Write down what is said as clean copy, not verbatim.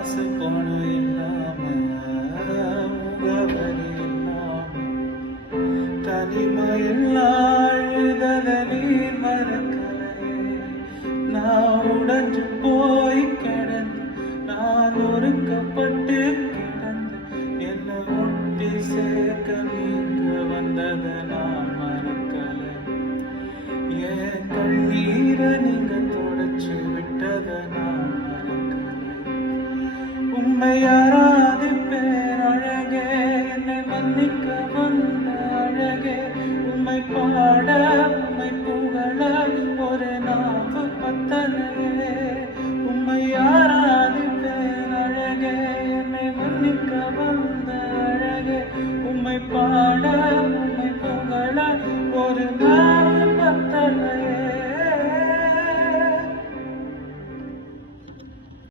காசு பணம் இல்லாம முகவரி இல்லாம தனிமையில் அழுதத நீர் மறக்கலையே. நான் உடைஞ்சு போய் கிடந்து நான் ஒருக்கப்பட்டு கிடந்து என்னை ஒட்டி சேர்க்க நீங்க வந்ததை நான் மறக்கலை. என் கண்ணீரை நீங்க தொடச்சு விட்டதை நான் மறக்கலை. உண்மை யாராதிப்பேன் அழகே என்னை மன்னிக்க